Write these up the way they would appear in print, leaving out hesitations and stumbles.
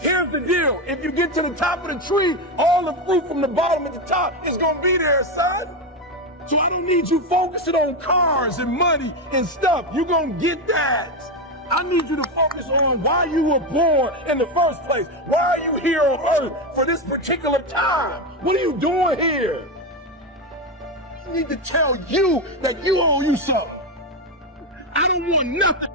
Here's the deal. If you get to the top of the tree, all the fruit from the bottom at the top is going to be there, son. So I don't need you focusing on cars and money and stuff. You're going to get that. I need you to focus on why you were born in the first place. Why are you here on earth for this particular time? What are you doing here? I need to tell you that you owe you something. I don't want nothing.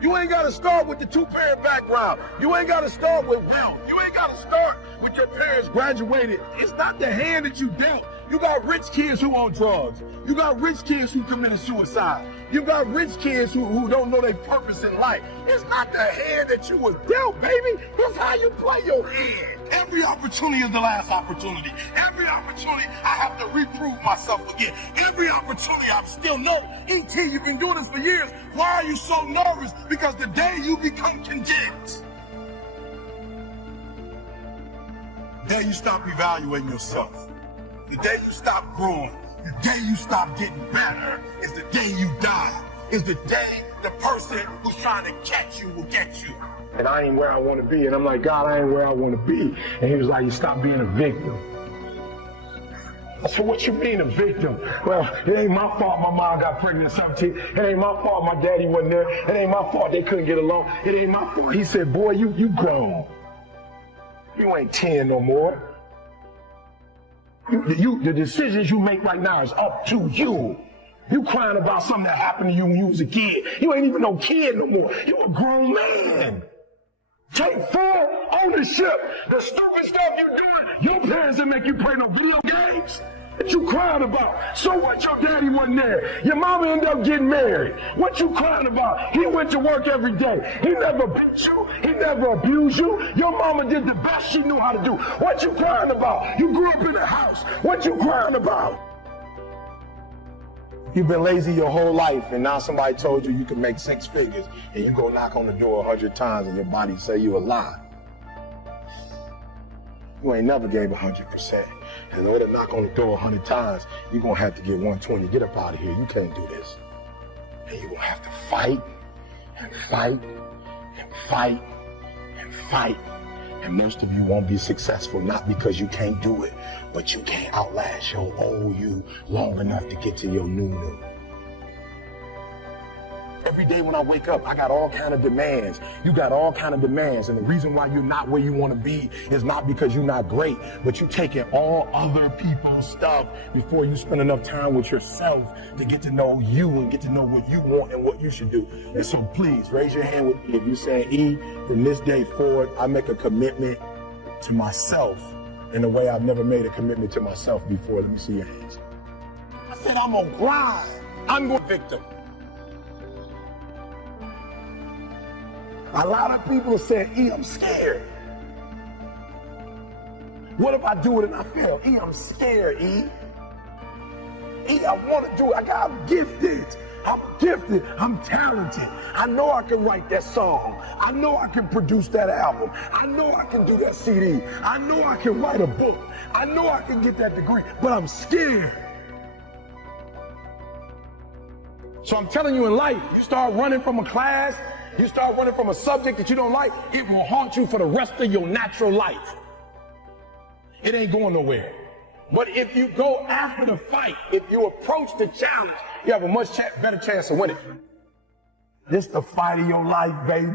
You ain't got to start with the two-parent background. You ain't got to start with wealth. You ain't got to start with your parents graduated. It's not the hand that you dealt. You got rich kids who own drugs. You got rich kids who committed suicide. You got rich kids who don't know their purpose in life. It's not the hand that you was dealt, baby. It's how you play your hand. Every opportunity is the last opportunity. Every opportunity, I have to reprove myself again. Every opportunity, I still know. E.T., you've been doing this for years. Why are you so nervous? Because the day you become content, the day you stop evaluating yourself, the day you stop growing, the day you stop getting better, is the day you die. Is the day the person who's trying to catch you will get you. And I ain't where I want to be. And I'm like, God, I ain't where I want to be. And he was like, you stop being a victim. I said, what you mean a victim? Well, it ain't my fault my mom got pregnant at 17. It ain't my fault my daddy wasn't there. It ain't my fault they couldn't get along. It ain't my fault. He said, boy, you grown. You ain't 10 no more. The decisions you make right now is up to you. You crying about something that happened to you when you was a kid. You ain't even no kid no more. You a grown man. Take full ownership. The stupid stuff you doing, your parents didn't make you play no video games. What you crying about? So what, your daddy wasn't there? Your mama ended up getting married. What you crying about? He went to work every day. He never beat you. He never abused you. Your mama did the best she knew how to do. What you crying about? You grew up in a house. What you crying about? You've been lazy your whole life, and now somebody told you you can make 6 figures, and you go knock on the door 100 times, and your body say you a lie. You ain't never gave 100%. And in order to knock on the door 100 times, you're going to have to get 120. Get up out of here. You can't do this. And you're going to have to fight and fight and fight and fight. And most of you won't be successful, not because you can't do it, but you can't outlast your old you long enough to get to your new. Every day when I wake up, I got all kind of demands. You got all kind of demands. And the reason why you're not where you want to be is not because you're not great, but you're taking all other people's stuff before you spend enough time with yourself to get to know you and get to know what you want and what you should do. And so please raise your hand with me if you're saying, E, from this day forward, I make a commitment to myself in a way I've never made a commitment to myself before. Let me see your hands. I said, I'm gonna grind. I'm going victim. A lot of people are saying, E, I'm scared. What if I do it and I fail? E, I'm scared, E. E, I want to do it. I'm gifted. I'm gifted. I'm talented. I know I can write that song. I know I can produce that album. I know I can do that CD. I know I can write a book. I know I can get that degree, but I'm scared. So I'm telling you, in life, you start running from a class, you start running from a subject that you don't like, it will haunt you for the rest of your natural life. It ain't going nowhere. But if you go after the fight, if you approach the challenge, you have a much better chance of winning. This the fight of your life, baby.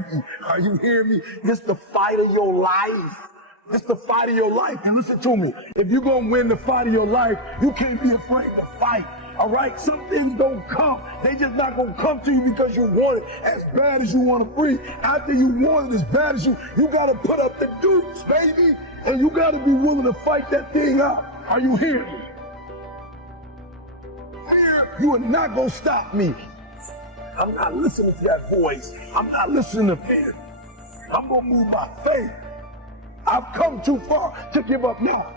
Are you hearing me? This the fight of your life. This the fight of your life. And listen to me. If you're going to win the fight of your life, you can't be afraid to fight. All right? Some things don't come. They just not going to come to you because you want it as bad as you want to breathe. After you want it as bad as you got to put up the dukes, baby. And you got to be willing to fight that thing out. Are you hearing me? You are not going to stop me. I'm not listening to that voice. I'm not listening to fear. I'm going to move by faith. I've come too far to give up now.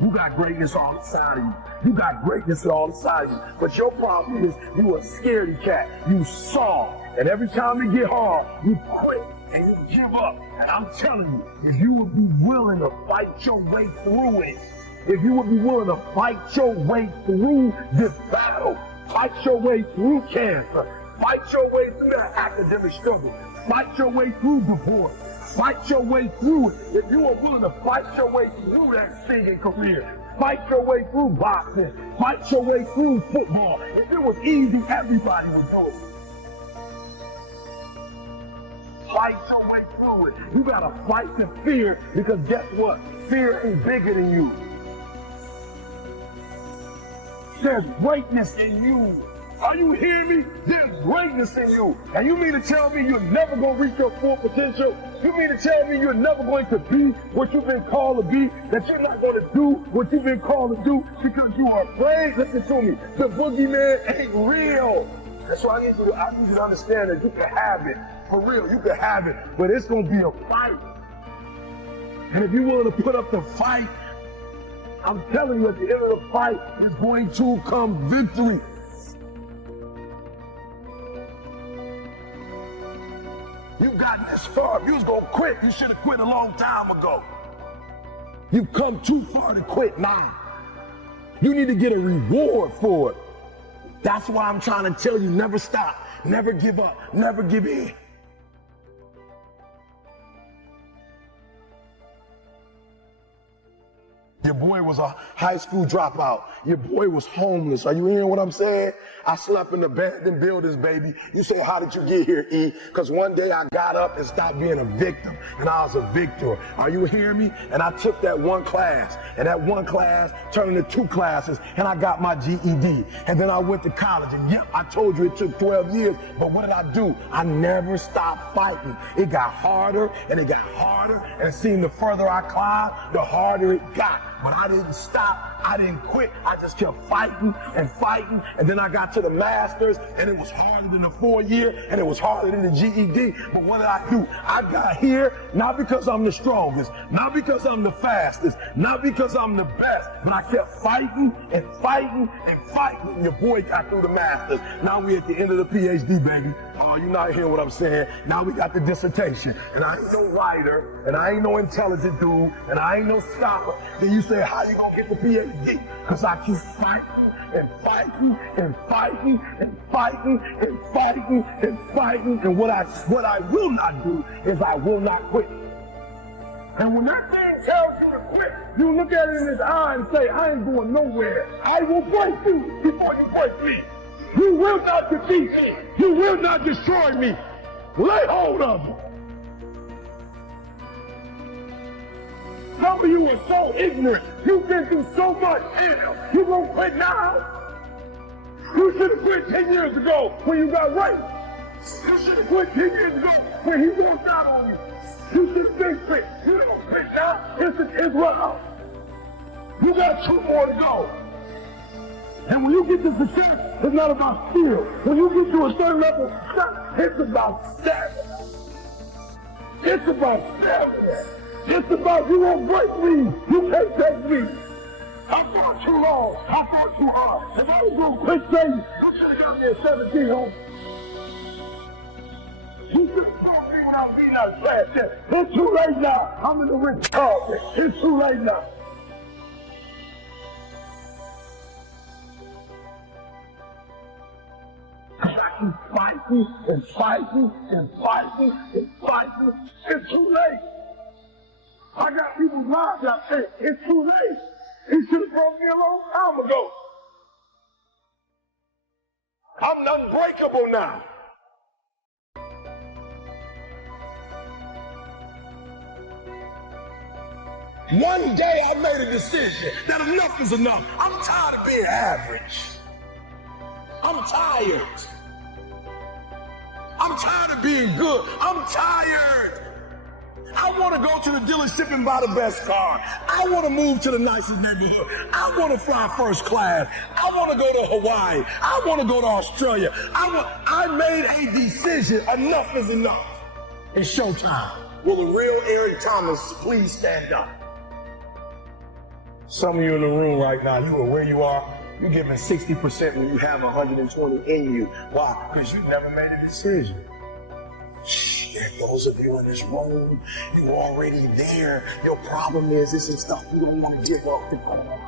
You got greatness all inside of you. You got greatness all inside of you. But your problem is you a scaredy cat. You soft. And every time it get hard, you quit and you give up. And I'm telling you, if you would be willing to fight your way through it, if you would be willing to fight your way through this battle, fight your way through cancer, Fight your way through that academic struggle. Fight your way through divorce. Fight your way through it. If you are willing to fight your way through that singing career, fight your way through boxing, fight your way through football. If it was easy, everybody would do it. Fight your way through it. You gotta fight the fear, because guess what? Fear is bigger than you. There's greatness in you. Are you hearing me? There's greatness in you. And you mean to tell me you're never going to reach your full potential? You mean to tell me you're never going to be what you've been called to be? That you're not going to do what you've been called to do because you are afraid? Listen to me. The boogeyman ain't real. That's why I need you to understand that you can have it. For real, you can have it. But it's going to be a fight. And if you're willing to put up the fight, I'm telling you, at the end of the fight is going to come victory. You've gotten this far. If you was going to quit, you should have quit a long time ago. You've come too far to quit now. You need to get a reward for it. That's why I'm trying to tell you, never stop, never give up, never give in. Your boy was a high school dropout. Your boy was homeless. Are you hearing what I'm saying? I slept in abandoned buildings, baby. You say, how did you get here, E? Because one day I got up and stopped being a victim, and I was a victor. Are you hearing me? And I took that one class, and that one class turned into 2 classes, and I got my GED. And then I went to college, and yeah, I told you it took 12 years, but what did I do? I never stopped fighting. It got harder, and it got harder, and it seemed the further I climbed, the harder it got. But I didn't stop. I didn't quit. I just kept fighting and fighting. And then I got to the master's, and it was harder than the 4-year, and it was harder than the GED. But what did I do? I got here not because I'm the strongest, not because I'm the fastest, not because I'm the best, but I kept fighting and fighting and fighting. And your boy got through the master's. Now we at the end of the PhD, baby. Oh, you're not hearing what I'm saying. Now we got the dissertation. And I ain't no writer, and I ain't no intelligent dude, and I ain't no scholar. Then you say, how you gonna get the PhD? Because I keep fighting and fighting and fighting and fighting and fighting and fighting. And what I will not do is I will not quit. And when that thing tells you to quit, you look at it in his eye and say, I ain't going nowhere. I will break you before you break me. You will not defeat me. You will not destroy me. Lay hold of me. Some of you are so ignorant. You've been through so much. Hell, you gonna quit now? You should have quit 10 years ago when you got raped. You should have quit 10 years ago when he walked out on you. You should have been quit. You don't quit now. It's round. You got 2 more to go. And when you get to success, it's not about skill. When you get to a certain level of success, it's about stamina. It's about stamina. It's about you won't break me. You can't take me. I fought too long. I fought too hard. If I was going to quit Satan, you should have got me at 17 home. You should have told me when I was being out of class that it's too late now. I'm in the rich carpet. It's too late now. I keep fighting and fighting and fighting and fighting. It's too late. I got people's lives out there. It's too late. He should have brought me a long time ago. I'm unbreakable now. One day I made a decision that enough is enough. I'm tired of being average. I'm tired. I'm tired of being good. I'm tired. I want to go to the dealership and buy the best car. I want to move to the nicest neighborhood. I want to fly first class. I want to go to Hawaii. I want to go to Australia. I made a decision. Enough is enough. It's showtime. Will the real Eric Thomas please stand up? Some of you in the room right now, you are where you are. You're giving 60% when you have 120 in you. Why? Because you never made a decision. There those of you in this room, you're already there. Your problem is this is stuff you don't want to give up to go on.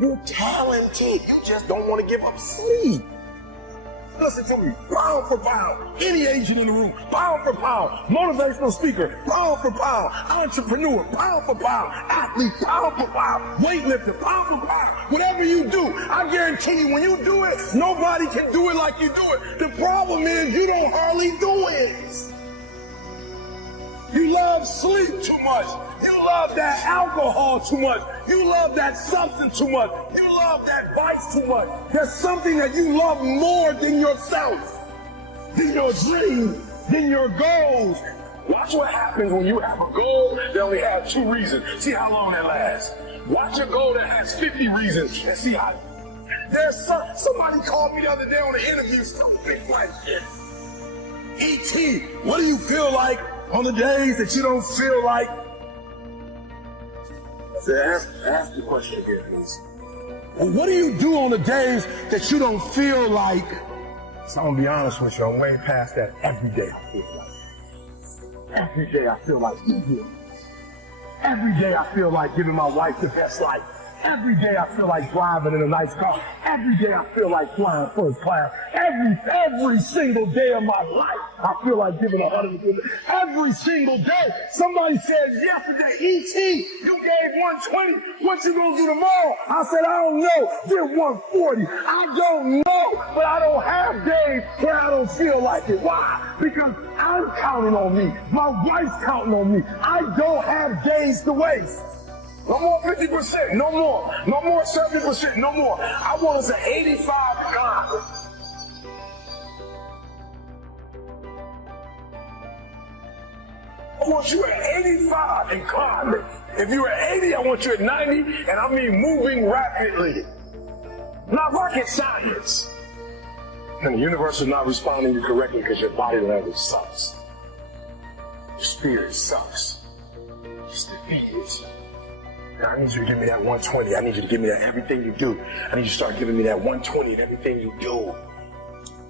You're talented. You just don't want to give up sleep. listen to me, pound for pound, any agent in the room, pound for pound, motivational speaker, pound for pound, entrepreneur, pound for pound, athlete, pound for pound, weightlifter, pound for pound, whatever you do, I guarantee you when you do it, nobody can do it like you do it. The problem is you don't hardly do it. You love sleep too much. You love that alcohol too much. You love that substance too much. You love that vice too much. There's something that you love more than yourself, than your dream, than your goals. Watch what happens when you have a goal that only has 2 reasons. See how long that lasts. Watch a goal that has 50 reasons and see how. Somebody called me the other day on an interview, so big like shit. E.T., what do you feel like on the days that you don't feel like? I said, ask the question again, please. Well, what do you do on the days that you don't feel like? So I'm gonna be honest with you, I'm way past that. Every day I feel like. Every day I feel like being here. Every day I feel like giving my wife the best life. Every day I feel like driving in a nice car. Every day I feel like flying first class. Every single day of my life, I feel like giving 100%. Every single day. Somebody said yesterday, E.T., you gave 120. What you gonna do tomorrow? I said, I don't know. Did 140. I don't know, but I don't have days where I don't feel like it. Why? Because I'm counting on me. My wife's counting on me. I don't have days to waste. No more 50%, no more. No more 70%, no more. I want us at 85 God. I want you at 85 and climbing. If you're at 80, I want you at 90, and I mean moving rapidly. Not rocket science. And the universe is not responding to you correctly because your body language sucks. Your spirit sucks. It's defeated. I need you to give me that 120. I need you to give me that everything you do. I need you to start giving me that 120 in everything you do.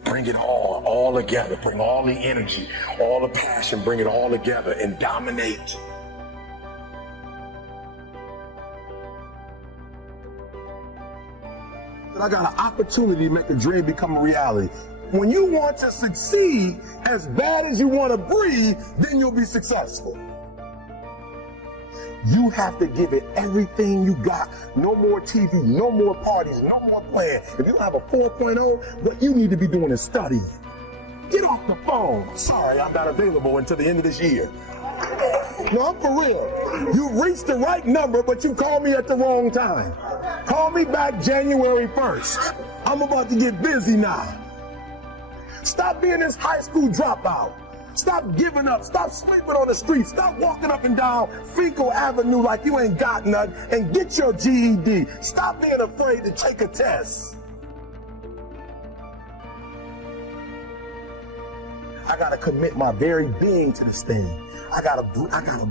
Bring it all together. Bring all the energy, all the passion, bring it all together and dominate. I got an opportunity to make a dream become a reality. When you want to succeed as bad as you want to breathe, then you'll be successful. You have to give it everything you got. No more TV, no more parties, no more playing. If you have a 4.0, what you need to be doing is studying. Get off the phone. Sorry, I'm not available until the end of this year. No, I'm for real. You reached the right number, but you called me at the wrong time. Call me back January 1st. I'm about to get busy now. Stop being this high school dropout. Stop giving up. Stop sleeping on the street. Stop walking up and down Fecal Avenue like you ain't got nothing, and get your GED. Stop being afraid to take a test. I gotta commit my very being to this thing. I gotta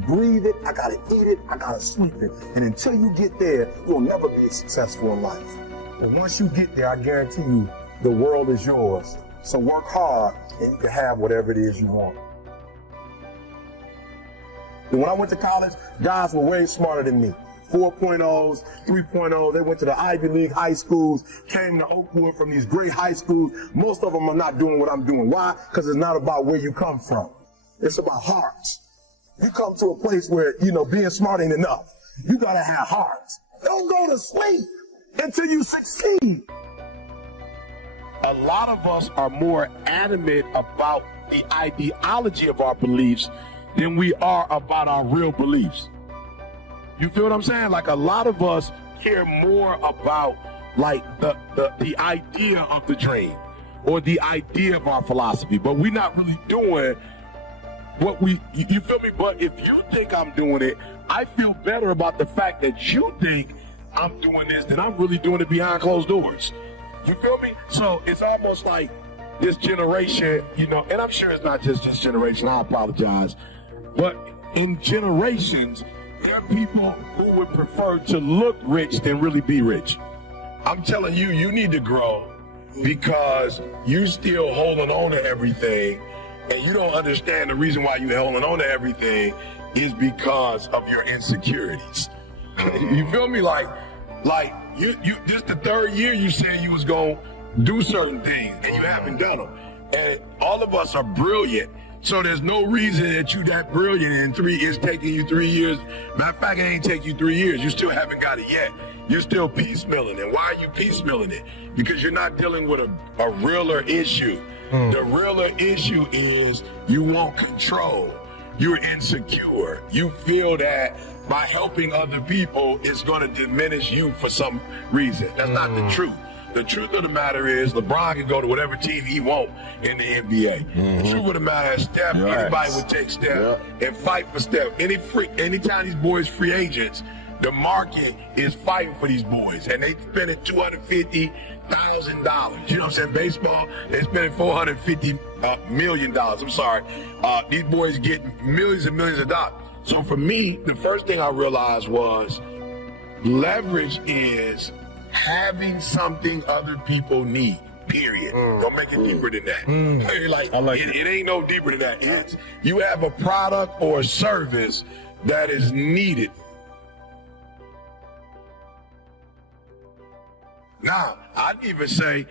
breathe it. I gotta eat it. I gotta sleep it. And until you get there, you'll never be successful in life. And once you get there, I guarantee you, the world is yours. So work hard, and you can have whatever it is you want. And when I went to college, guys were way smarter than me. 4.0s, 3.0s, they went to the Ivy League high schools, came to Oakwood from these great high schools. Most of them are not doing what I'm doing. Why? Because it's not about where you come from. It's about hearts. You come to a place where, being smart ain't enough. You gotta have hearts. Don't go to sleep until you succeed. A lot of us are more adamant about the ideology of our beliefs than we are about our real beliefs. You feel what I'm saying? Like, a lot of us care more about like the idea of the dream or the idea of our philosophy, but we're not really doing what you feel me? But if you think I'm doing it, I feel better about the fact that you think I'm doing this than I'm really doing it behind closed doors. You feel me? So it's almost like this generation, and I'm sure it's not just this generation, I apologize, but in generations, there are people who would prefer to look rich than really be rich. I'm telling you, you need to grow because you still holding on to everything, and you don't understand the reason why you're holding on to everything is because of your insecurities. You feel me? Like you this the third year you said you was gonna do certain things, and you haven't done them. And all of us are brilliant. So there's no reason that you that brilliant and it's taking you 3 years. Matter of fact, it ain't take you 3 years. You still haven't got it yet. You're still piecemealing. And why are you piecemealing it? Because you're not dealing with a realer issue. The realer issue is you want control. You're insecure. You feel that by helping other people, it's going to diminish you for some reason. That's not the truth. The truth of the matter is LeBron can go to whatever team he wants in the NBA. The truth of the matter is Steph, anybody would take Steph and fight for Steph. Anytime these boys free agents, the market is fighting for these boys, and they spending $250,000. You know what I'm saying? Baseball, they spending $450 million. I'm sorry. These boys get millions and millions of dollars. So for me, the first thing I realized was leverage is having something other people need, period. Don't make it deeper than that. It ain't no deeper than that. It's you have a product or a service that is needed. Now, I'd even say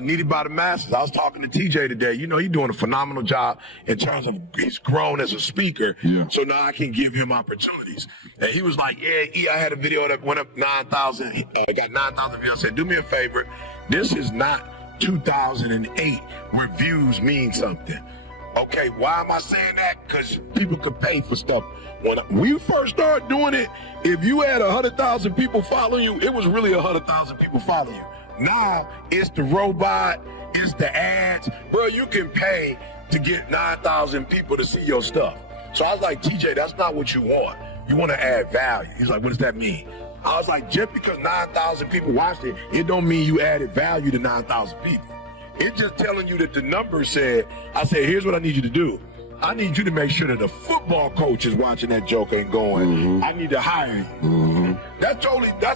needed by the masses. I was talking to TJ today. You know, he's doing a phenomenal job in terms of he's grown as a speaker. Yeah. So now I can give him opportunities. And he was like, yeah, I had a video that went up 9,000. Got 9,000 views. I said, do me a favor. This is not 2008 where views mean something. Okay, why am I saying that? Because people could pay for stuff. When we first started doing it, if you had 100,000 people following you, it was really 100,000 people following you. Now, it's the robot, it's the ads. Bro, you can pay to get 9,000 people to see your stuff. So I was like, TJ, that's not what you want. You want to add value. He's like, what does that mean? I was like, just because 9,000 people watched it, it don't mean you added value to 9,000 people. It's just telling you that the numbers said, I said, here's what I need you to do. I need you to make sure that the football coach is watching that joker and going, I need to hire you. That's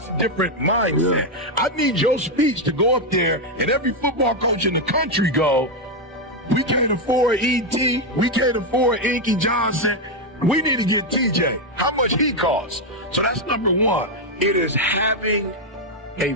a different mindset. Yeah. I need your speech to go up there and every football coach in the country go, we can't afford E.T., we can't afford Inky Johnson. We need to get TJ. How much he costs? So that's number one. It is having a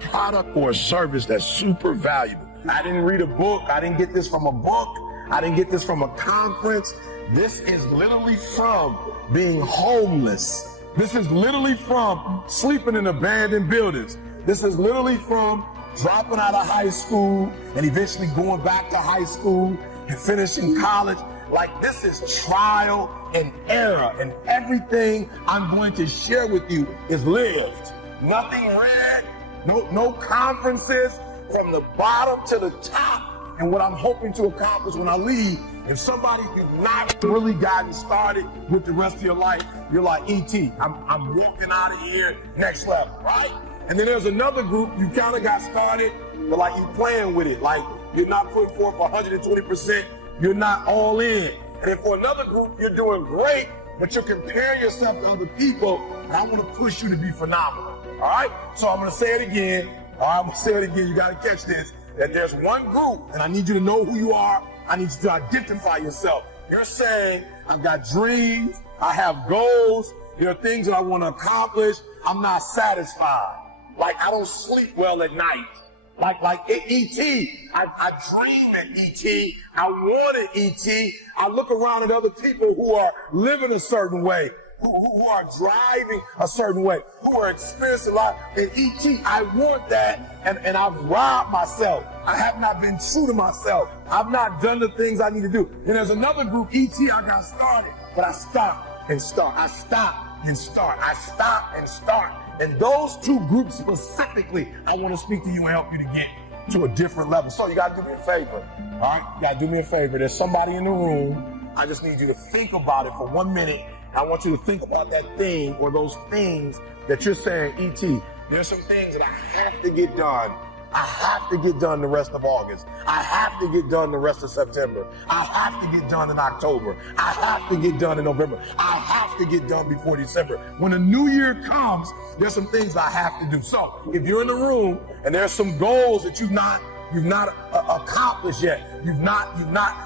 product or a service that's super valuable. I didn't read a book. I didn't get this from a book. I didn't get this from a conference. This is literally from being homeless. This is literally from sleeping in abandoned buildings. This is literally from dropping out of high school and eventually going back to high school and finishing college. Like, this is trial and error, and everything I'm going to share with you is lived. Nothing read, no conferences, from the bottom to the top. And what I'm hoping to accomplish when I leave, if somebody has not really gotten started with the rest of your life, you're like, E.T., I'm walking out of here next level, right? And then there's another group, you kind of got started, but like you playing with it. Like, you're not putting forth 120%, you're not all in. And then for another group, you're doing great, but you're comparing yourself to other people, and I want to push you to be phenomenal, all right? So I'm going to say it again. All right, I'm going to say it again. You got to catch this. That there's one group, and I need you to know who you are. I need you to identify yourself. You're saying, I've got dreams, I have goals, there are things that I want to accomplish, I'm not satisfied. Like, I don't sleep well at night. Like E.T., I dream at E.T., I wanted E.T., I look around at other people who are living a certain way, who are driving a certain way, who are experiencing a lot. And E.T., I want that, and I've robbed myself. I have not been true to myself. I've not done the things I need to do. And there's another group, E.T., I got started, but I stop and start. I stop and start. I stop and start. And those two groups specifically, I want to speak to you and help you to get to a different level. So you got to do me a favor, all right? You got to do me a favor. There's somebody in the room. I just need you to think about it for 1 minute. I want you to think about that thing or those things that you're saying, E.T., there's some things that I have to get done. I have to get done the rest of August. I have to get done the rest of September. I have to get done in October. I have to get done in November. I have to get done before December. When the new year comes, there's some things I have to do. So if you're in the room and there's some goals that you've not accomplished yet, you've not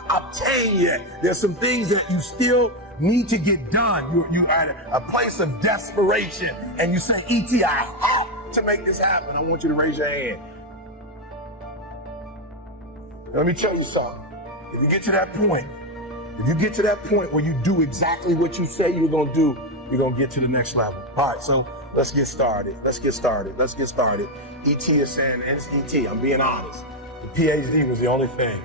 obtained yet, there's some things that you still need to get done. You are at a place of desperation and you say, E.T., I have to make this happen. I want you to raise your hand. Let me tell you something. If you get to that point, where you do exactly what you say you're gonna do, you're gonna get to the next level. All right, so let's get started. ET is saying, ET, I'm being honest. The PhD was the only thing.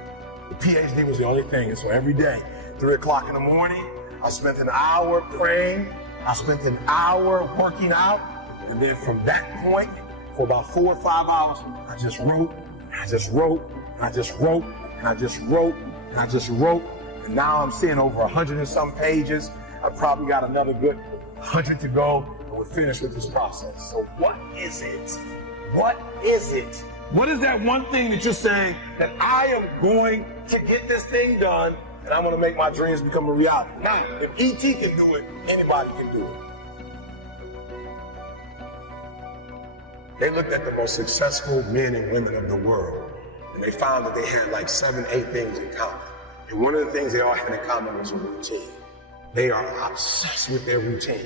And so every day, 3 o'clock in the morning, I spent an hour praying. I spent an hour working out. And then from that point, for about 4 or 5 hours, I just wrote. And now I'm seeing over 100 and some pages. I've probably got another good 100 to go, and we're finished with this process. So what is it? What is that one thing that you're saying that I am going to get this thing done, and I'm going to make my dreams become a reality? Now, if ET can do it, anybody can do it. They looked at the most successful men and women of the world, and they found that they had like 7, 8 things in common. And one of the things they all had in common was a routine. They are obsessed with their routine.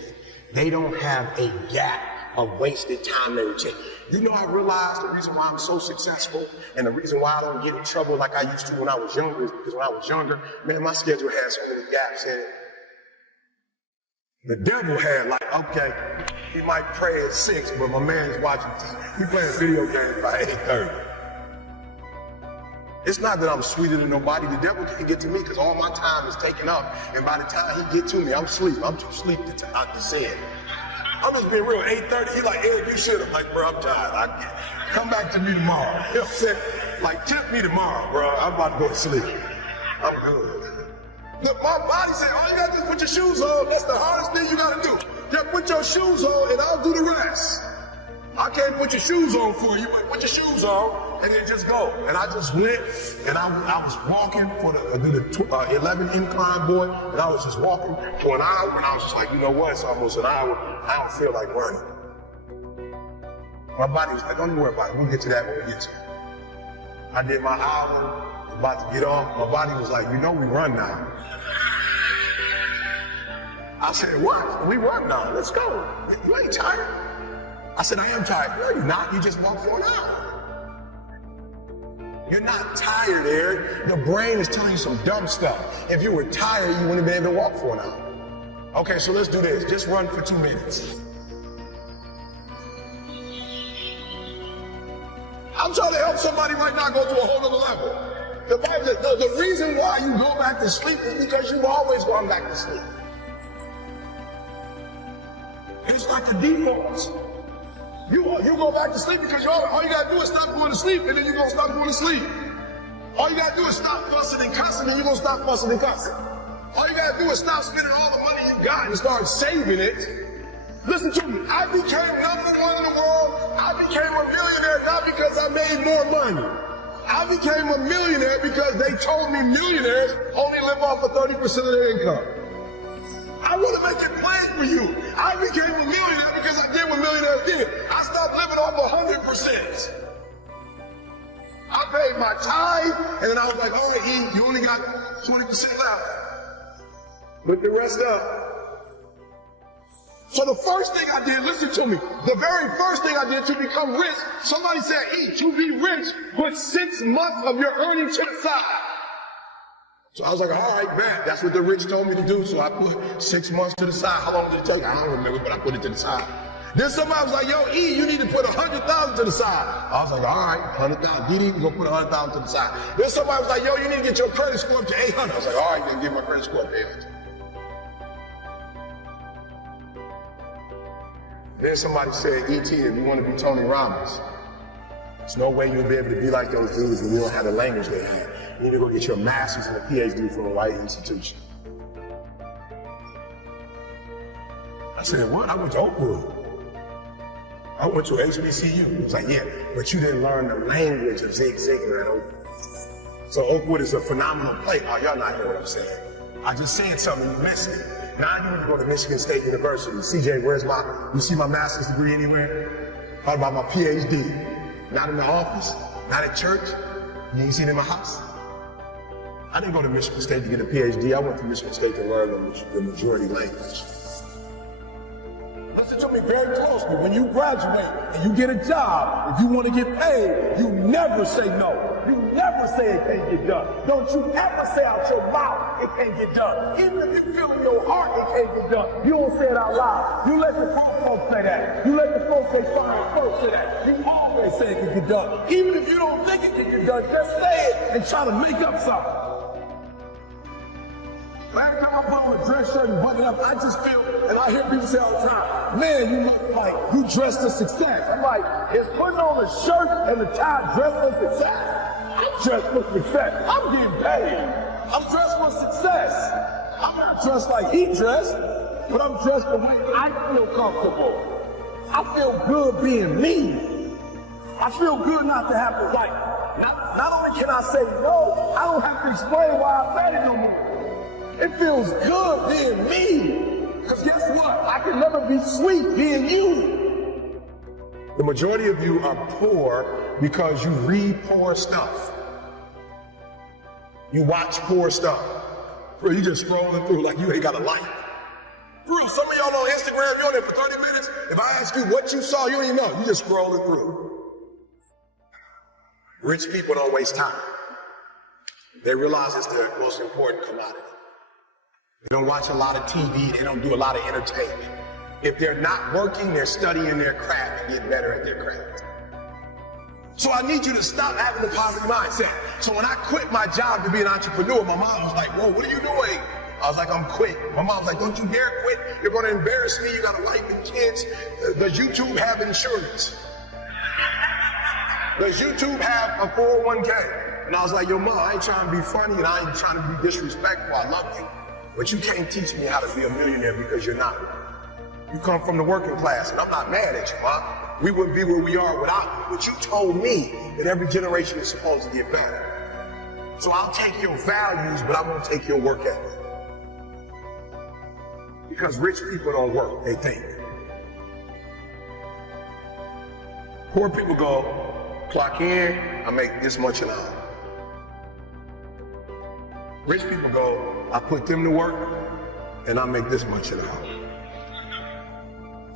They don't have a gap of wasted time in their routine. You know, I realized the reason why I'm so successful and the reason why I don't get in trouble like I used to when I was younger is because when I was younger, man, my schedule had so many gaps in it. The devil had like, okay, he might pray at 6, but my man is watching TV. He playing video games by 8:30. It's not that I'm sweeter than nobody. The devil can't get to me because all my time is taken up. And by the time he get to me, I'm asleep. I'm too asleep to say it. I'm just being real. 8:30, he like, Eric, you should. I'm like, bro, I'm tired. Come back to me tomorrow. You know what I'm saying? Like, tempt me tomorrow, bro. I'm about to go to sleep. I'm good. Look, my body said, all you got to do is put your shoes on. That's the hardest thing you got to do. Just put your shoes on and I'll do the rest. I can't put your shoes on for you, but put your shoes on and then just go. And I just went and I was walking for the 11 incline, boy, and I was just walking for an hour and I was just like, you know what, it's almost an hour. I don't feel like running. My body was like, don't worry about it. We'll get to that when we get to it. I did my hour, about to get off. My body was like, you know we run now. I said, what? We run now. Let's go. You ain't tired? I said, I am tired. No, you're not. You just walked for an hour. You're not tired, Eric. The brain is telling you some dumb stuff. If you were tired, you wouldn't have been able to walk for an hour. Okay, so let's do this. Just run for 2 minutes. I'm trying to help somebody right now go to a whole other level. The reason why you go back to sleep is because you've always gone back to sleep. It's like the default. You go back to sleep because all you gotta do is stop going to sleep, and then you're gonna stop going to sleep. All you gotta do is stop fussing and cussing, and you're gonna stop fussing and cussing. All you gotta do is stop spending all the money you got and start saving it. Listen to me, I became number one in the world. I became a millionaire not because I made more money. I became a millionaire because they told me millionaires only live off of 30% of their income. I want to make it plain for you. I became a millionaire because I did what millionaires did. I stopped living off 100%. I paid my tithe, and then I was like, all right, E, you only got 20% left. Look the rest up. So the first thing I did, listen to me, the very first thing I did to become rich, somebody said, E, to be rich, put 6 months of your earnings to the side. So I was like, all right, man, that's what the rich told me to do. So I put 6 months to the side. How long did it take? I don't remember, but I put it to the side. Then somebody was like, yo, E, you need to put 100,000 to the side. I was like, all right, 100,000. Did even go put 100,000 to the side. Then somebody was like, yo, you need to get your credit score up to 800. I was like, all right, then get my credit score up to 800. Then somebody said, E.T., if you want to be Tony Robbins, there's no way you'll be able to be like those dudes when you don't have the language they have. You need to go get your master's and a PhD from the right institution. I said, what? I went to Oakwood. I went to HBCU. He was like, yeah, but you didn't learn the language of Zig Ziglar at Oakwood. So Oakwood is a phenomenal place. Oh, y'all not hear what I'm saying. I just said something, you missed it. Now I need to go to Michigan State University. CJ, you see my master's degree anywhere? How about my PhD? Not in the office, not at church. You ain't seen it in my house. I didn't go to Michigan State to get a PhD. I went to Michigan State to learn the majority language. Listen to me very closely. When you graduate and you get a job, if you want to get paid, you never say no. You never ever say it can't get done. Don't you ever say out your mouth it can't get done. Even if you feel in your heart it can't get done, you don't say it out loud. You let the grown folks say that. You let the folks say fine folks say that. You always say it can get done. Even if you don't think it can get done, just say it and try to make up something. Every time I put on a dress shirt and button it up, I just feel, and I hear people say all the time, man, you look like you dressed for success. I'm like, is putting on a shirt and a tie dressed for success? I'm dressed for success. I'm getting paid. I'm dressed for success. I'm not dressed like he dressed, but I'm dressed the way I feel comfortable. I feel good being me. I feel good not to have to like, not only can I say no, I don't have to explain why I said it no more. It feels good being me. Because guess what? I can never be sweet being you. The majority of you are poor because you read poor stuff. You watch poor stuff. Bro, you just scrolling through like you ain't got a life. Bro, some of y'all on Instagram, you're on there for 30 minutes. If I ask you what you saw, you don't even know. You just scrolling through. Rich people don't waste time. They realize it's their most important commodity. They don't watch a lot of TV. They don't do a lot of entertainment. If they're not working, they're studying their craft and get better at their craft. So I need you to stop having a positive mindset. So when I quit my job to be an entrepreneur, my mom was like, whoa, what are you doing? I was like, I'm quit. My mom was like, don't you dare quit. You're going to embarrass me. You got a wife and kids. Does YouTube have insurance? Does YouTube have a 401k? And I was like, yo, mom, I ain't trying to be funny and I ain't trying to be disrespectful. I love you. But you can't teach me how to be a millionaire because you're not. You come from the working class, and I'm not mad at you, Mom. We wouldn't be where we are without you. But you told me that every generation is supposed to get better. So I'll take your values, but I'm going to take your work ethic. Because rich people don't work, they think. Poor people go, clock in, I make this much an hour. Rich people go, I put them to work, and I make this much an hour.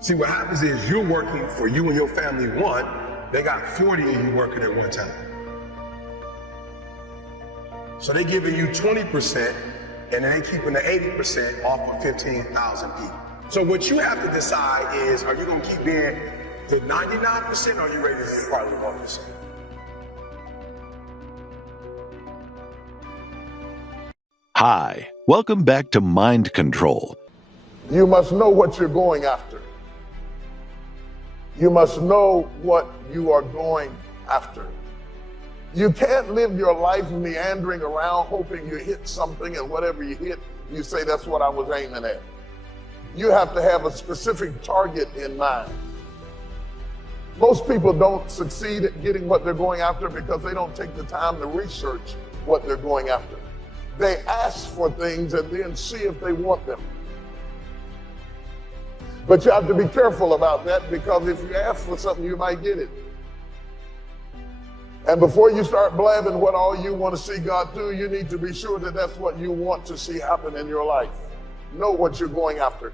See, what happens is you're working for you and your family one, they got 40 of you working at one time. So they're giving you 20%, and then they keeping the 80% off of 15,000 people. So what you have to decide is, are you gonna keep being the 99% or are you ready to be partly 1%? Hi, welcome back to Mind Control. You must know what you're going after. You must know what you are going after. You can't live your life meandering around hoping you hit something, and whatever you hit, you say, that's what I was aiming at. You have to have a specific target in mind. Most people don't succeed at getting what they're going after because they don't take the time to research what they're going after. They ask for things and then see if they want them. But you have to be careful about that, because if you ask for something, you might get it. And before you start blabbing what all you want to see God do, you need to be sure that that's what you want to see happen in your life. Know what you're going after.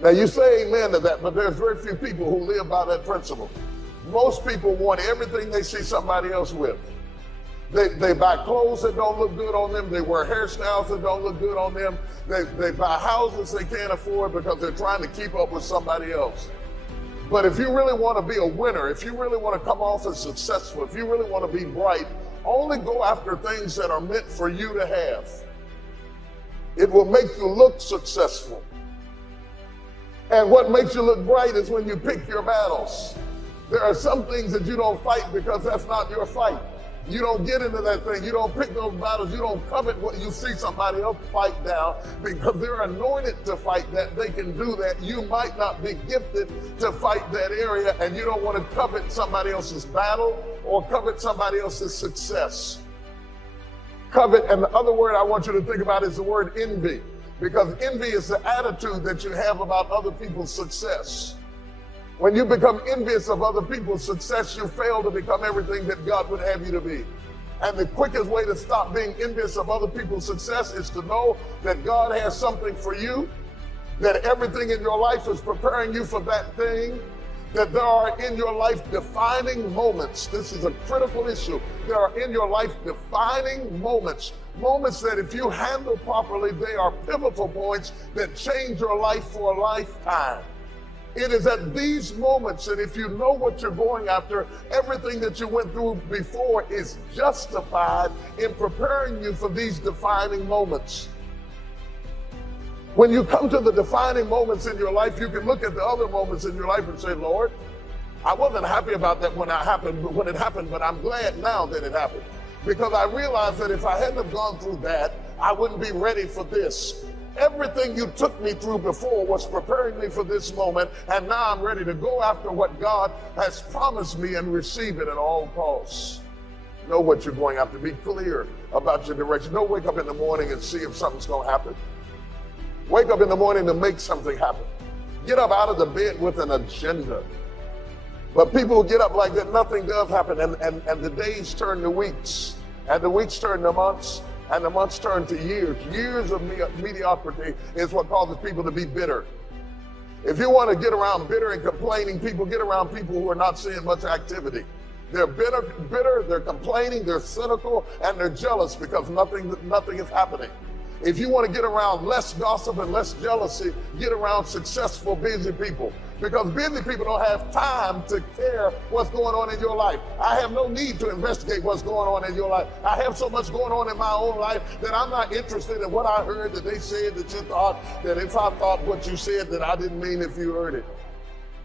Now you say amen to that, but there's very few people who live by that principle. Most people want everything they see somebody else with. They buy clothes that don't look good on them. They wear hairstyles that don't look good on them. They buy houses they can't afford because they're trying to keep up with somebody else. But if you really want to be a winner, if you really want to come off as successful, if you really want to be bright, only go after things that are meant for you to have. It will make you look successful. And what makes you look bright is when you pick your battles. There are some things that you don't fight because that's not your fight. You don't get into that thing. You don't pick those battles. You don't covet what you see somebody else fight down because they're anointed to fight that. They can do that. You might not be gifted to fight that area, and you don't want to covet somebody else's battle or covet somebody else's success. Covet, and the other word I want you to think about is the word envy, because envy is the attitude that you have about other people's success. When you become envious of other people's success, you fail to become everything that God would have you to be. And the quickest way to stop being envious of other people's success is to know that God has something for you, that everything in your life is preparing you for that thing, that there are in your life defining moments. This is a critical issue. There are in your life defining moments. Moments that if you handle properly, they are pivotal points that change your life for a lifetime. It is at these moments that if you know what you're going after, everything that you went through before is justified in preparing you for these defining moments. When you come to the defining moments in your life, you can look at the other moments in your life and say, Lord, I wasn't happy about that when it happened, but I'm glad now that it happened. Because I realized that if I hadn't have gone through that, I wouldn't be ready for this. Everything you took me through before was preparing me for this moment, and now I'm ready to go after what God has promised me and receive it at all costs. Know what you're going after. Be clear about your direction. Don't wake up in the morning and see if something's going to happen. Wake up in the morning to make something happen. Get up out of the bed with an agenda. But people get up like that, nothing does happen, and the days turn to weeks, and the weeks turn to months, and the months turn to years. Years of mediocrity is what causes people to be bitter. If you want to get around bitter and complaining people, get around people who are not seeing much activity. They're bitter, they're complaining, they're cynical, and they're jealous because nothing is happening. If you want to get around less gossip and less jealousy, get around successful, busy people. Because busy people don't have time to care what's going on in your life. I have no need to investigate what's going on in your life. I have so much going on in my own life that I'm not interested in what I heard that they said that you thought, that if I thought what you said that I didn't mean if you heard it.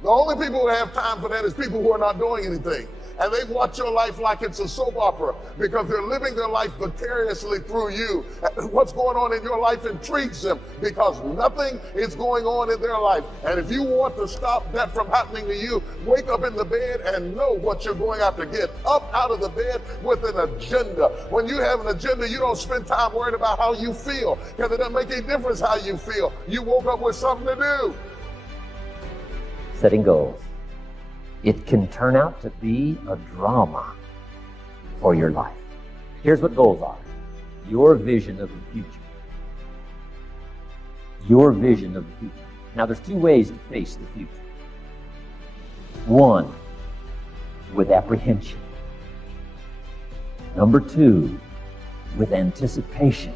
The only people who have time for that is people who are not doing anything. And they watch your life like it's a soap opera because they're living their life vicariously through you. What's going on in your life intrigues them because nothing is going on in their life. And if you want to stop that from happening to you, wake up in the bed and know what you're going after. Get up out of the bed with an agenda. When you have an agenda, you don't spend time worried about how you feel because it doesn't make any difference how you feel. You woke up with something to do. Setting goals. It can turn out to be a drama for your life. Here's what goals are. Your vision of the future. Your vision of the future. Now, there's two ways to face the future. One, with apprehension. Number two, with anticipation.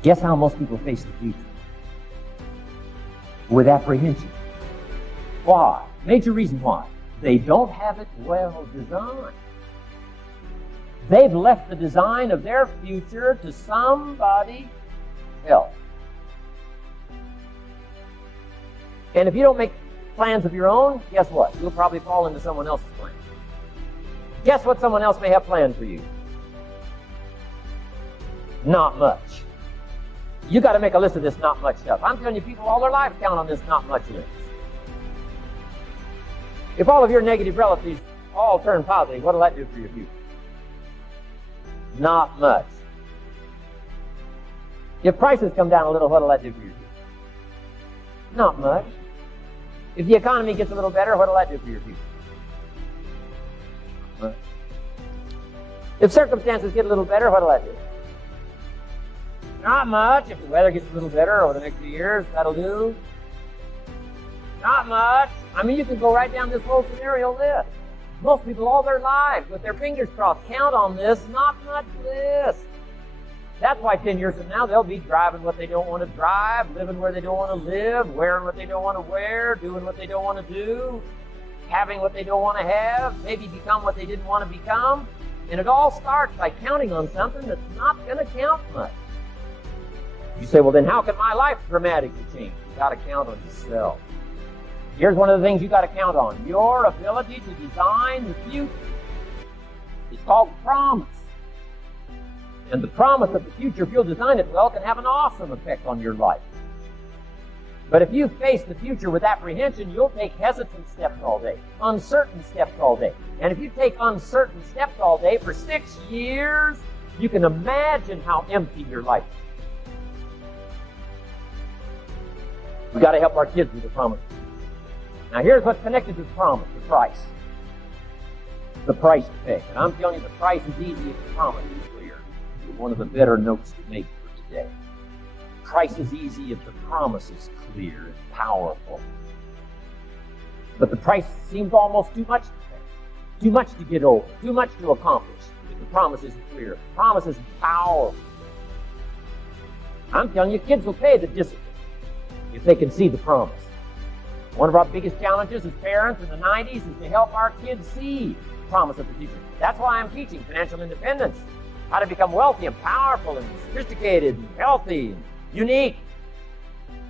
Guess how most people face the future? With apprehension. Why? Major reason why. They don't have it well designed. They've left the design of their future to somebody else. And if you don't make plans of your own, guess what? You'll probably fall into someone else's plan. Guess what someone else may have planned for you? Not much. You got to make a list of this not much stuff. I'm telling you, people all their lives count on this not much list. If all of your negative relatives all turn positive, what will that do for your future? Not much. If prices come down a little, what will that do for your future? Not much. If the economy gets a little better, what will that do for your future? Not much. If circumstances get a little better, what will that do? Not much. If the weather gets a little better over the next few years, that'll do. Not much. I mean, you can go right down this whole scenario list. Most people all their lives, with their fingers crossed, count on this not much list. That's why 10 years from now, they'll be driving what they don't want to drive, living where they don't want to live, wearing what they don't want to wear, doing what they don't want to do, having what they don't want to have, maybe become what they didn't want to become. And it all starts by counting on something that's not going to count much. You say, well, then how can my life dramatically change? You got to count on yourself. Here's one of the things you got to count on. Your ability to design the future. It's called promise. And the promise of the future, if you'll design it well, can have an awesome effect on your life. But if you face the future with apprehension, you'll take hesitant steps all day, uncertain steps all day. And if you take uncertain steps all day for 6 years, you can imagine how empty your life is. We've got to help our kids with the promise. Now here's what's connected to the promise, the price. The price to pay. And I'm telling you, the price is easy if the promise is clear. It's one of the better notes to make for today. price is easy if the promise is clear and powerful. But the price seems almost too much to pay, too much to get over, too much to accomplish if the promise isn't clear, if the promise isn't powerful. I'm telling you, kids will pay the discipline if they can see the promise. One of our biggest challenges as parents in the 90s is to help our kids see the promise of the future. That's why I'm teaching financial independence, how to become wealthy and powerful and sophisticated and healthy and unique.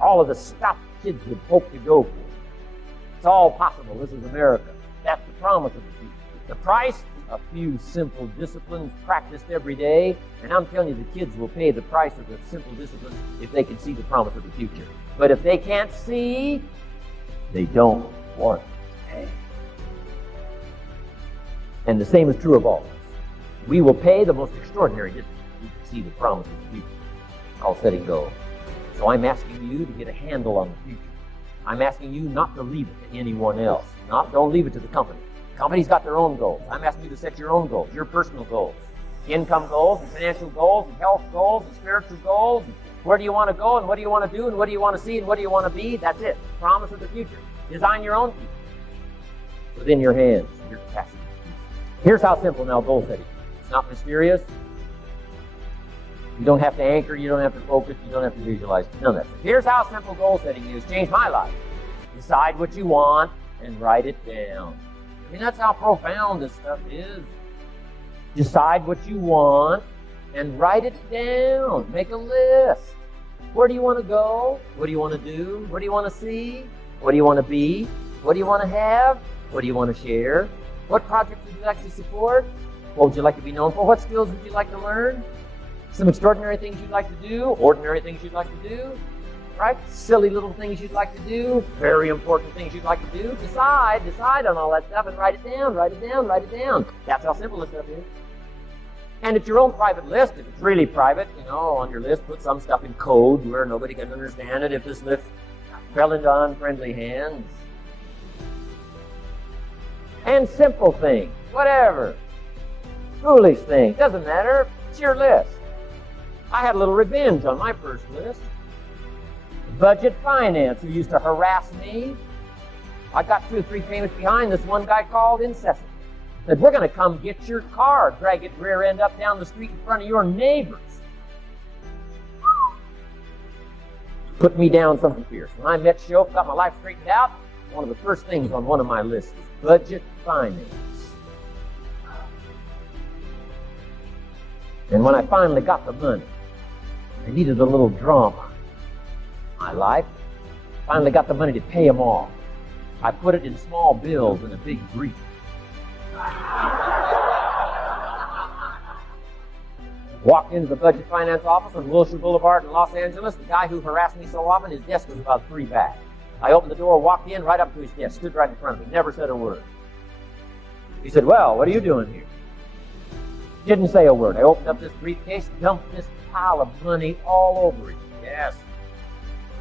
All of the stuff kids would hope to go for. It's all possible. This is America. That's the promise of the future. The price, a few simple disciplines practiced every day, and I'm telling you, the kids will pay the price of the simple disciplines if they can see the promise of the future. But if they can't see, they don't want to pay. And the same is true of all of us. We will pay the most extraordinary discipline if we can see the promise of the future. I'll set it go. So I'm asking you to get a handle on the future. I'm asking you not to leave it to anyone else. Don't leave it to the company. The company's got their own goals. I'm asking you to set your own goals, your personal goals. Income goals, and financial goals, and health goals, and spiritual goals. And where do you want to go, and what do you want to do, and what do you want to see, and what do you want to be? That's it. Promise of the future. Design your own future. Within your hands, your capacity. Here's how simple now goal setting. It's not mysterious. You don't have to anchor, you don't have to focus, you don't have to visualize, none of that. Here's how simple goal setting is. Changed my life. Decide what you want and write it down. I mean, that's how profound this stuff is. Decide what you want and write it down. Make a list. Where do you want to go? What do you want to do? What do you want to see? What do you want to be? What do you want to have? What do you want to share? What projects would you like to support? What would you like to be known for? What skills would you like to learn? Some extraordinary things you'd like to do, ordinary things you'd like to do, right? Silly little things you'd like to do, very important things you'd like to do. Decide on all that stuff and write it down, write it down, write it down. That's how simple this stuff is. And it's your own private list. If it's really private, on your list, put some stuff in code where nobody can understand it if this list fell into unfriendly hands. And simple things, whatever. Foolish things, doesn't matter. It's your list. I had a little revenge on my first list. Budget finance, who used to harass me. I got 2 or 3 payments behind. This one guy called incessantly. Said, we're going to come get your car, drag it rear end up down the street in front of your neighbors. Put me down something fierce. When I met Shof, got my life straightened out, one of the first things on one of my lists is budget finance. And when I finally got the money, I needed a little drama in my life. Finally got the money to pay them off. I put it in small bills in a big brief. Walked into the budget finance office on Wilshire Boulevard in Los Angeles. The guy who harassed me so often, his desk was about 3 back. I opened the door, walked in, right up to his desk, stood right in front of me, never said a word. He said, well, what are you doing here? Didn't say a word. I opened up this briefcase, dumped this pile of money all over it. Yes.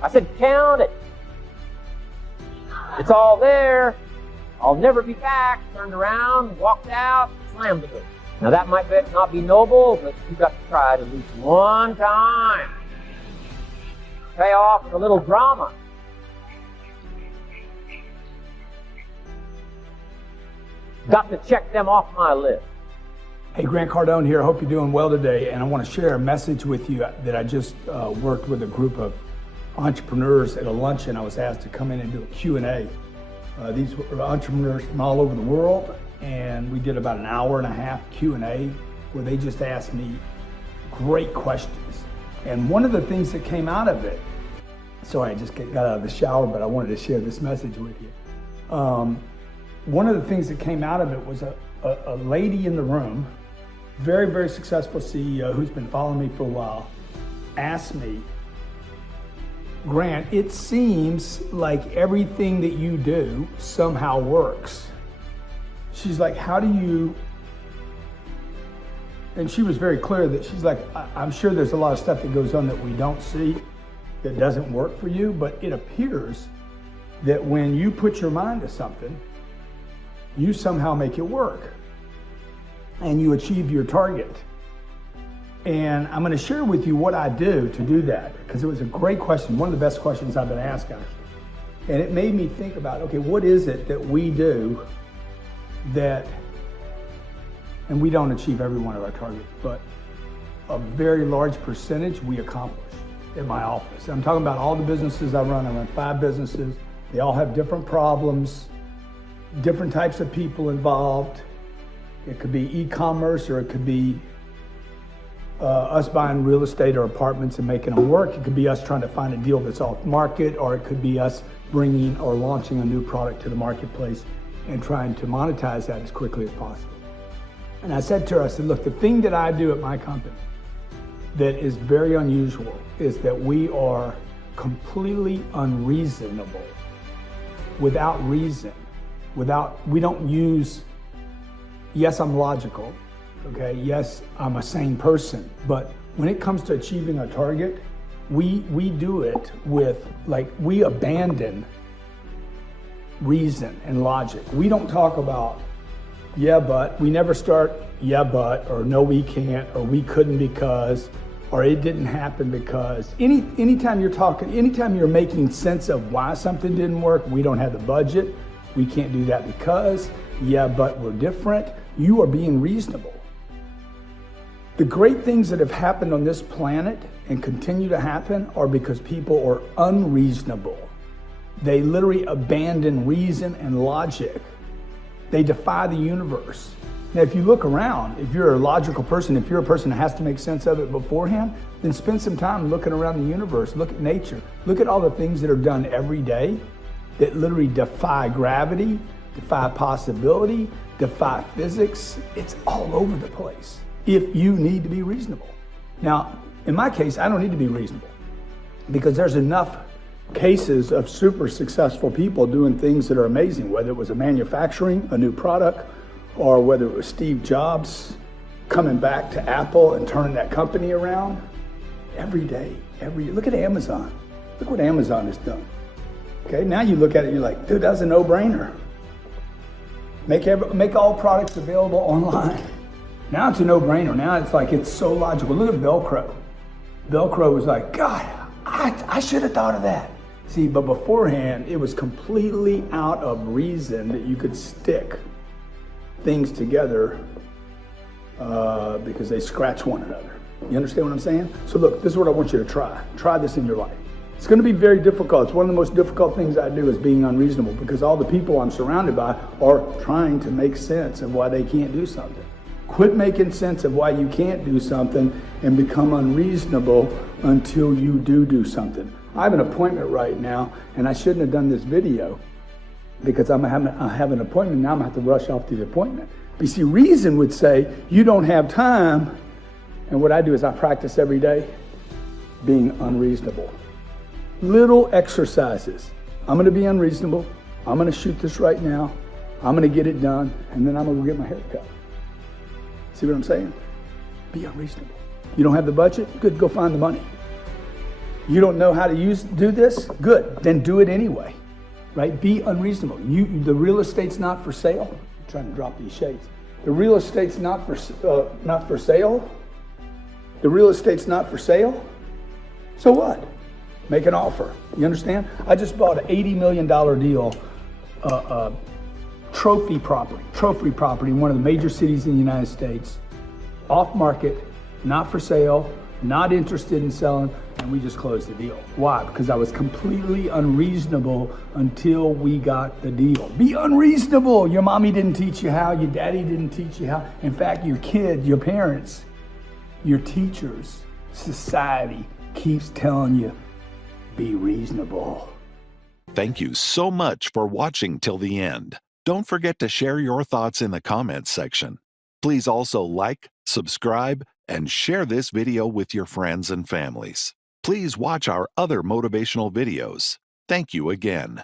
I said, count it. It's all there. I'll never be back. Turned around, walked out, slammed the door. Now that might not be noble, but you got to try it at least one time. Pay off with a little drama. Got to check them off my list. Hey, Grant Cardone here. I hope you're doing well today, and I want to share a message with you that I just worked with a group of entrepreneurs at a luncheon. I was asked to come in and do a Q&A. These were entrepreneurs from all over the world, and we did about an hour-and-a-half Q&A where they just asked me great questions. And one of the things that came out of it, sorry, I just got out of the shower, but I wanted to share this message with you. One of the things that came out of it was a lady in the room, very, very successful CEO who's been following me for a while, asked me, Grant, it seems like everything that you do somehow works. She's like, how do you, and she was very clear that she's like, I'm sure there's a lot of stuff that goes on that we don't see that doesn't work for you, but it appears that when you put your mind to something, you somehow make it work and you achieve your target. And I'm going to share with you what I do to do that, because it was a great question, one of the best questions I've been asked, actually. And it made me think about, okay, what is it that we do that, and we don't achieve every one of our targets, but a very large percentage we accomplish in my office. I'm talking about all the businesses I run 5 businesses. They all have different problems, different types of people involved. It could be e-commerce, or it could be us buying real estate or apartments and making them work. It could be us trying to find a deal that's off market, or it could be us bringing or launching a new product to the marketplace and trying to monetize that as quickly as possible. And I said to her, I said, look, the thing that I do at my company that is very unusual is that we are completely unreasonable, without reason, we don't use, yes, I'm logical, okay, yes, I'm a sane person, but when it comes to achieving a target, we do it with, like, we abandon reason and logic. We don't talk about, yeah, but, we never start, yeah, but, or no, we can't, or we couldn't because, or it didn't happen because. Anytime you're making sense of why something didn't work, we don't have the budget, we can't do that because, yeah, but we're different, you are being reasonable. The great things that have happened on this planet and continue to happen are because people are unreasonable. They literally abandon reason and logic. They defy the universe. Now, if you look around, if you're a logical person, if you're a person that has to make sense of it beforehand, then spend some time looking around the universe, look at nature, look at all the things that are done every day that literally defy gravity, defy possibility, defy physics. It's all over the place if you need to be reasonable. Now, in my case, I don't need to be reasonable because there's enough cases of super successful people doing things that are amazing, whether it was a manufacturing, a new product, or whether it was Steve Jobs coming back to Apple and turning that company around. Every day. Look at Amazon. Look what Amazon has done. Okay, now you look at it, you're like, dude, that's a no-brainer. Make all products available online. Now it's a no-brainer. Now it's like, it's so logical. Look at Velcro. Velcro was like, God, I should have thought of that. See, but beforehand, it was completely out of reason that you could stick things together because they scratch one another. You understand what I'm saying? So look, this is what I want you to try. Try this in your life. It's going to be very difficult. It's one of the most difficult things I do is being unreasonable because all the people I'm surrounded by are trying to make sense of why they can't do something. Quit making sense of why you can't do something and become unreasonable until you do something. I have an appointment right now, and I shouldn't have done this video because I have an appointment. Now I'm going to have to rush off to the appointment. But you see, reason would say you don't have time, and what I do is I practice every day being unreasonable. Little exercises. I'm going to be unreasonable. I'm going to shoot this right now. I'm going to get it done, and then I'm going to go get my hair cut. See what I'm saying? Be unreasonable. You don't have the budget? Good, go find the money. You don't know how to do this? Good, then do it anyway, right? Be unreasonable. The real estate's not for sale. I'm trying to drop these shades. The real estate's not for sale. The real estate's not for sale. So what? Make an offer. You understand? I just bought an $80 million deal, trophy property in one of the major cities in the United States, off market, not for sale, not interested in selling, and we just closed the deal. Why? Because I was completely unreasonable until we got the deal. Be unreasonable. Your mommy didn't teach you how, your daddy didn't teach you how. In fact, your kid, your parents, your teachers, society keeps telling you, be reasonable. Thank you so much for watching till the end. Don't forget to share your thoughts in the comments section. Please also like, subscribe, and share this video with your friends and families. Please watch our other motivational videos. Thank you again.